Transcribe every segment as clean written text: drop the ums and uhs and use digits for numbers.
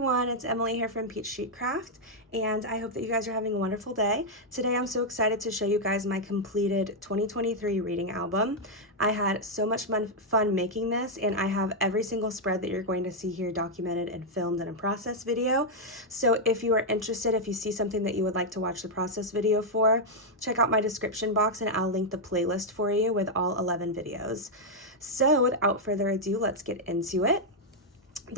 everyone, it's Emily here from Peach Street Craft, and I hope that you guys are having a wonderful day. Today I'm so excited to show you guys my completed 2023 reading album. I had so much fun making this, and I have every single spread that you're going to see here documented and filmed in a process video. So if you are interested, if you see something that you would like to watch the process video for, check out my description box and I'll link the playlist for you with all 11 videos. So without further ado, let's get into it.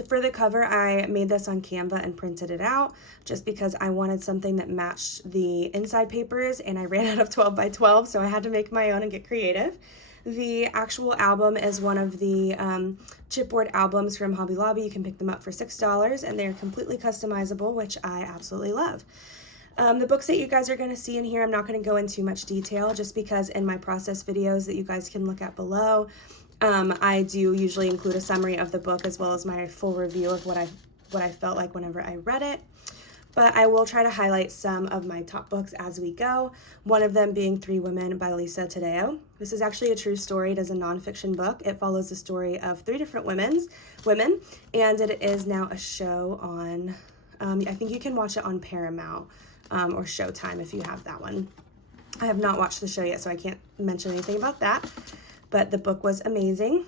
For the cover, I made this on Canva and printed it out just because I wanted something that matched the inside papers, and I ran out of 12 by 12, so I had to make my own and get creative. The actual album is one of the chipboard albums from Hobby Lobby. You can pick them up for $6, and they're completely customizable, which I absolutely love. The books that you guys are going to see in here, I'm not going to go into much detail just because in my process videos that you guys can look at below, I do usually include a summary of the book as well as my full review of what I felt like whenever I read it. But I will try to highlight some of my top books as we go, one of them being Three Women by Lisa Taddeo. This is actually a true story. It is a nonfiction book. It follows the story of three different women, and it is now a show on, I think you can watch it on Paramount or Showtime if you have that one. I have not watched the show yet, so I can't mention anything about that. But the book was amazing.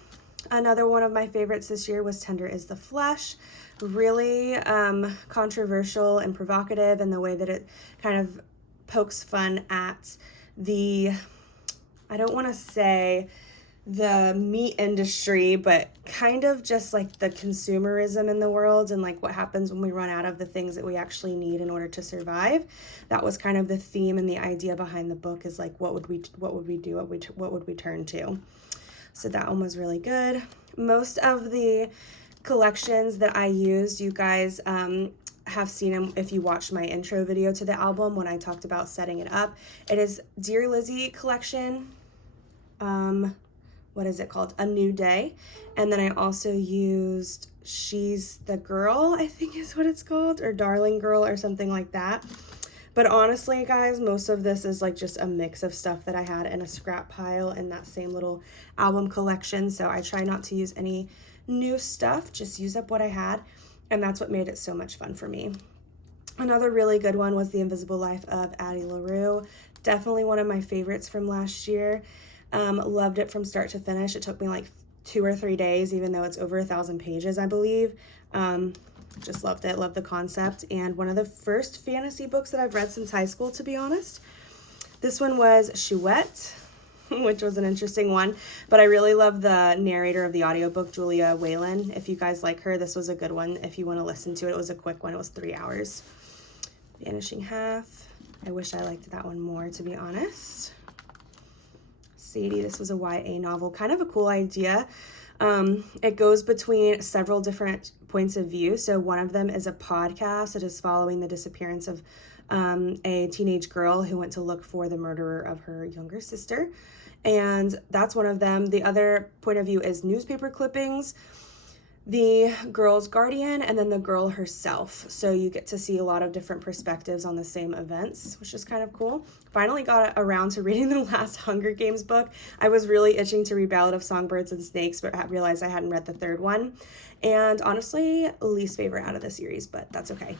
Another one of my favorites this year was Tender is the Flesh. Really controversial and provocative in the way that it kind of pokes fun at the, I don't want to say the meat industry, but kind of just like the consumerism in the world and like what happens when we run out of the things that we actually need in order to survive. That was kind of the theme and the idea behind the book, is like what would we do, what would we turn to. So that one was really good. Most of the collections that I used, you guys have seen them if you watched my intro video to the album when I talked about setting it up. It is Dear Lizzie collection. What is it called? A New Day. And then I also used She's the Girl, I think is what it's called, or Darling Girl or something like that. But honestly, guys, most of this is like just a mix of stuff that I had in a scrap pile in that same little album collection. So I try not to use any new stuff, just use up what I had. And that's what made it so much fun for me. Another really good one was The Invisible Life of Addie LaRue. Definitely one of my favorites from last year. Loved it from start to finish. It took me like 2 or 3 days, even though it's over 1,000 pages, I believe. Just loved it, loved the concept, and one of the first fantasy books that I've read since high school, to be honest. This one was Chouette, which was an interesting one, but I really love the narrator of the audiobook, Julia Whalen. If you guys like her, this was a good one if you want to listen to it. It was a quick one. It was 3 hours. Vanishing Half. I wish I liked that one more, to be honest. Sadie, this was a YA novel, kind of a cool idea. It goes between several different points of view. So one of them is a podcast. It is following the disappearance of a teenage girl who went to look for the murderer of her younger sister. And that's one of them. The other point of view is newspaper clippings, the girl's guardian, and then the girl herself. So you get to see a lot of different perspectives on the same events, which is kind of cool. Finally got around to reading the last Hunger Games book. I was really itching to read Ballad of Songbirds and Snakes, but I realized I hadn't read the third one. And honestly, least favorite out of the series, but that's okay.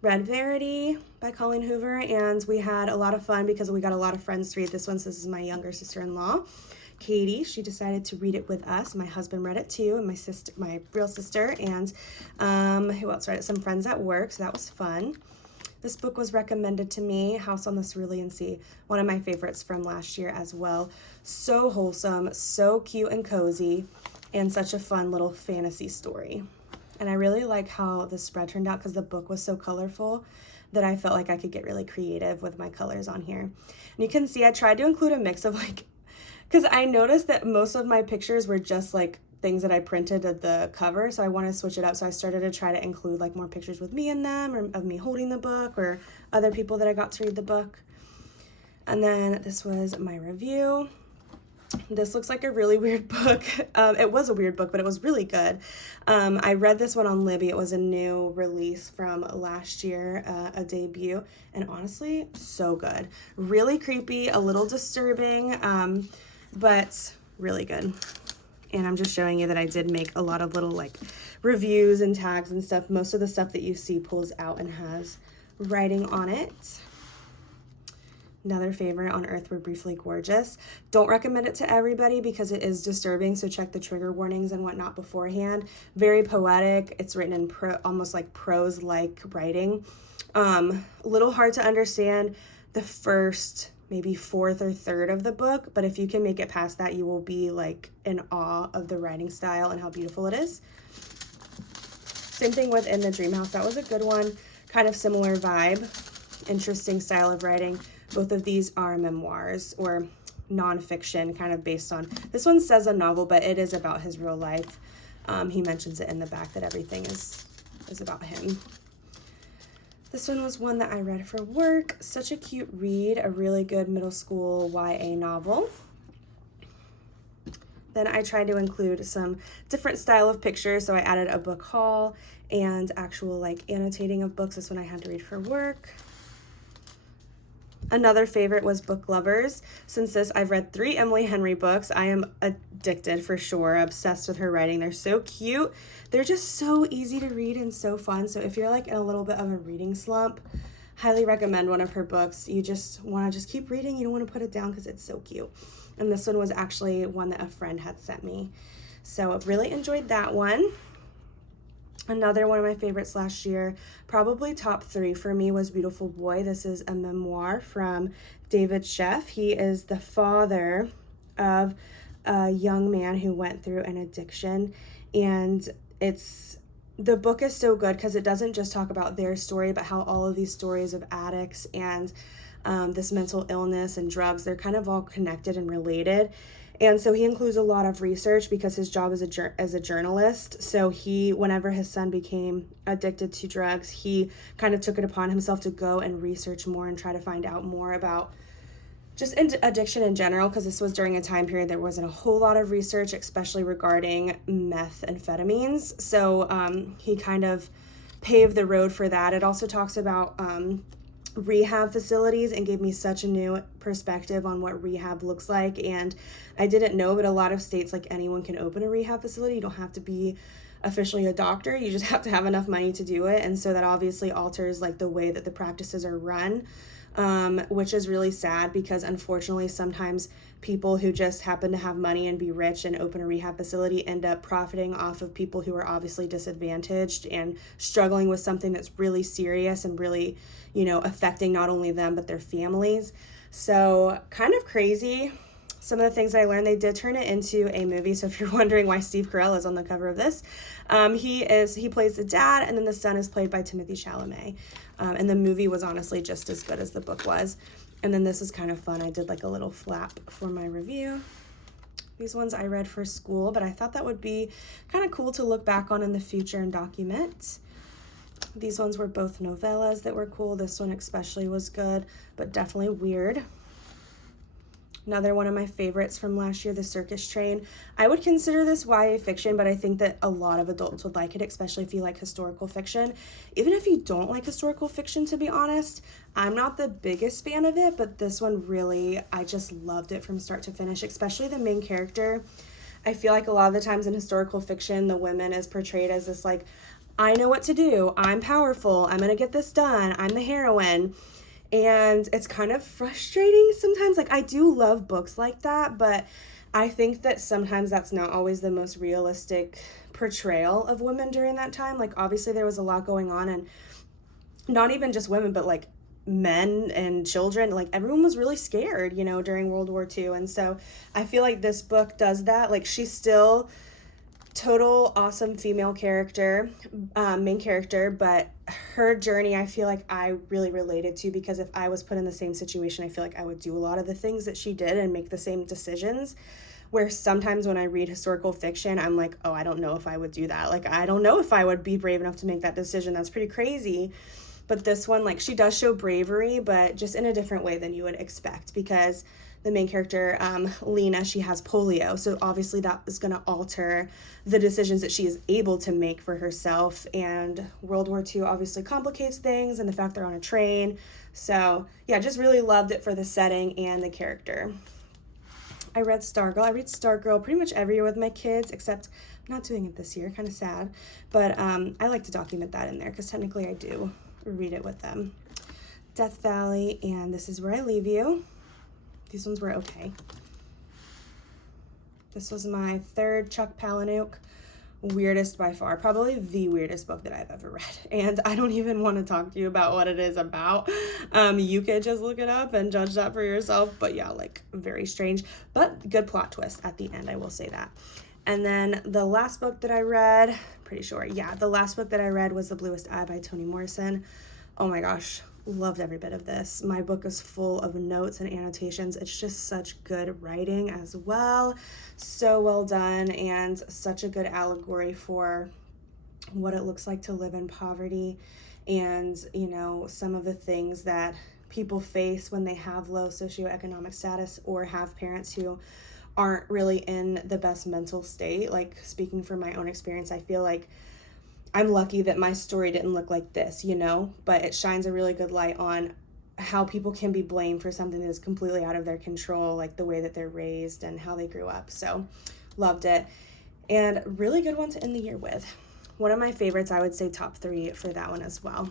Red Verity by Colleen Hoover, and we had a lot of fun because we got a lot of friends to read this one. So this is my younger sister-in-law, Katie. She decided to read it with us. My husband read it too, and my sister, my real sister, and who else read it? Some friends at work, so that was fun. This book was recommended to me, House on the Cerulean Sea, one of my favorites from last year as well. So wholesome, so cute and cozy, and such a fun little fantasy story. And I really like how the spread turned out because the book was so colorful that I felt like I could get really creative with my colors on here. And you can see I tried to include a mix of like, because I noticed that most of my pictures were just like things that I printed at the cover, so I wanted to switch it up. So I started to try to include like more pictures with me in them, or of me holding the book, or other people that I got to read the book. And then this was my review. This looks like a really weird book. It was a weird book, but it was really good. I read this one on Libby. It was a new release from last year, a debut, and honestly, so good. Really creepy, a little disturbing, but really good. And I'm just showing you that I did make a lot of little like reviews and tags and stuff. Most of the stuff that you see pulls out and has writing on it. Another favorite, On Earth We're Briefly Gorgeous. Don't recommend it to everybody because it is disturbing, so check the trigger warnings and whatnot beforehand. Very poetic. It's written in almost like prose-like writing. A little hard to understand the first maybe fourth or third of the book, but if you can make it past that, you will be like in awe of the writing style and how beautiful it is. Same thing with In the Dream House. That was a good one. Kind of similar vibe. Interesting style of writing. Both of these are memoirs or nonfiction, kind of based on, this one says a novel, but it is about his real life. He mentions it in the back that everything is about him. This one was one that I read for work. Such a cute read, a really good middle school YA novel. Then I tried to include some different style of pictures, so I added a book haul and actual like annotating of books. This one I had to read for work. Another favorite was Book Lovers. Since this, I've read 3 Emily Henry books. I am addicted for sure, obsessed with her writing. They're so cute. They're just so easy to read and so fun. So if you're like in a little bit of a reading slump, highly recommend one of her books. You just want to just keep reading. You don't want to put it down because it's so cute. And this one was actually one that a friend had sent me. So I've really enjoyed that one. Another one of my favorites last year, probably top 3 for me, was Beautiful Boy. This is a memoir from David Sheff. He is the father of a young man who went through an addiction. And the book is so good because it doesn't just talk about their story, but how all of these stories of addicts and this mental illness and drugs, they're kind of all connected and related. And so he includes a lot of research because his job is as a journalist. So whenever his son became addicted to drugs, he kind of took it upon himself to go and research more and try to find out more about just addiction in general, because this was during a time period there wasn't a whole lot of research, especially regarding methamphetamines. So he kind of paved the road for that. It also talks about rehab facilities and gave me such a new perspective on what rehab looks like. And I didn't know, but a lot of states, like, anyone can open a rehab facility. You don't have to be officially a doctor. You just have to have enough money to do it. And so that obviously alters like the way that the practices are run, which is really sad because unfortunately sometimes people who just happen to have money and be rich and open a rehab facility end up profiting off of people who are obviously disadvantaged and struggling with something that's really serious and really, affecting not only them but their families. So kind of crazy. Some of the things I learned, they did turn it into a movie. So if you're wondering why Steve Carell is on the cover of this, he plays the dad, and then the son is played by Timothée Chalamet. And the movie was honestly just as good as the book was. And then this is kind of fun. I did like a little flap for my review. These ones I read for school, but I thought that would be kind of cool to look back on in the future and document. These ones were both novellas that were cool. This one especially was good, but definitely weird. Another one of my favorites from last year, The Circus Train. I would consider this YA fiction, but I think that a lot of adults would like it, especially if you like historical fiction. Even if you don't like historical fiction, to be honest, I'm not the biggest fan of it, but this one really, I just loved it from start to finish, especially the main character. I feel like a lot of the times in historical fiction, the woman is portrayed as this like, I know what to do, I'm powerful, I'm gonna get this done, I'm the heroine. And it's kind of frustrating sometimes. Like, I do love books like that, but I think that sometimes that's not always the most realistic portrayal of women during that time. Like, obviously there was a lot going on, and not even just women, but like men and children. Like, everyone was really scared, during World War II. And so I feel like this book does that. Like, she's still total awesome female character, main character, but her journey I feel like I really related to, because if I was put in the same situation, I feel like I would do a lot of the things that she did and make the same decisions, where sometimes when I read historical fiction, I'm like, oh, I don't know if I would do that. Like, I don't know if I would be brave enough to make that decision. That's pretty crazy. But this one, like, she does show bravery, but just in a different way than you would expect, because the main character, Lena, she has polio. So obviously that is going to alter the decisions that she is able to make for herself. And World War II obviously complicates things, and the fact they're on a train. So yeah, just really loved it for the setting and the character. I read Stargirl. I read Stargirl pretty much every year with my kids, except I'm not doing it this year, kind of sad. But I like to document that in there because technically I do read it with them. Death Valley and This Is Where I Leave You. These ones were okay. This was my third Chuck Palahniuk. Weirdest by far, probably the weirdest book that I've ever read, and I don't even want to talk to you about what it is about. You could just look it up and judge that for yourself, but yeah, like very strange, but good plot twist at the end, I will say that. And then the last book that I read, pretty sure, yeah, the last book that I read was The Bluest Eye by Toni Morrison. Oh my gosh, loved every bit of this. My book is full of notes and annotations. It's just such good writing as well. So well done, and such a good allegory for what it looks like to live in poverty and, you know, some of the things that people face when they have low socioeconomic status or have parents who aren't really in the best mental state. Like, speaking from my own experience, I feel like I'm lucky that my story didn't look like this, you know, but it shines a really good light on how people can be blamed for something that is completely out of their control, like the way that they're raised and how they grew up. So loved it. And really good one to end the year with. One of my favorites, I would say top 3 for that one as well.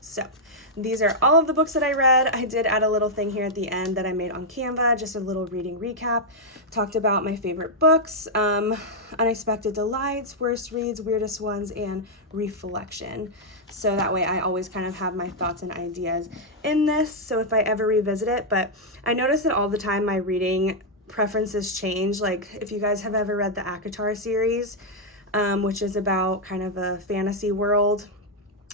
So these are all of the books that I read. I did add a little thing here at the end that I made on Canva, just a little reading recap. Talked about my favorite books, Unexpected Delights, Worst Reads, Weirdest Ones, and Reflection. So that way I always kind of have my thoughts and ideas in this, so if I ever revisit it. But I notice that all the time my reading preferences change. Like, if you guys have ever read the ACOTAR series, which is about kind of a fantasy world,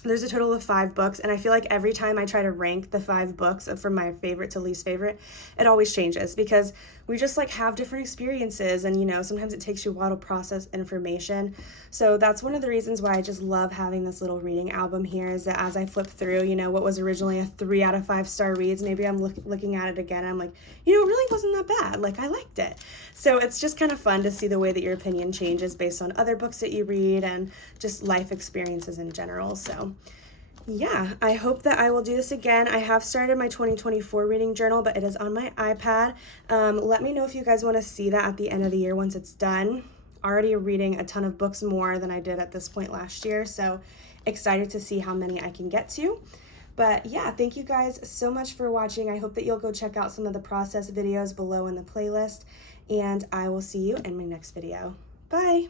there's a total of 5 books, and I feel like every time I try to rank the 5 books from my favorite to least favorite, it always changes because we just like have different experiences, and you know, sometimes it takes you a while to process information. So that's one of the reasons why I just love having this little reading album here, is that as I flip through, you know, what was originally a 3 out of 5 star reads, maybe I'm looking at it again and I'm like, you know, it really wasn't that bad. Like, I liked it. So it's just kind of fun to see the way that your opinion changes based on other books that you read and just life experiences in general. So yeah, I hope that I will do this again. I have started my 2024 reading journal, but it is on my iPad. Let me know if you guys want to see that at the end of the year once it's done. Already reading a ton of books more than I did at this point last year, so excited to see how many I can get to. But yeah, thank you guys so much for watching. I hope that you'll go check out some of the process videos below in the playlist, and I will see you in my next video. Bye!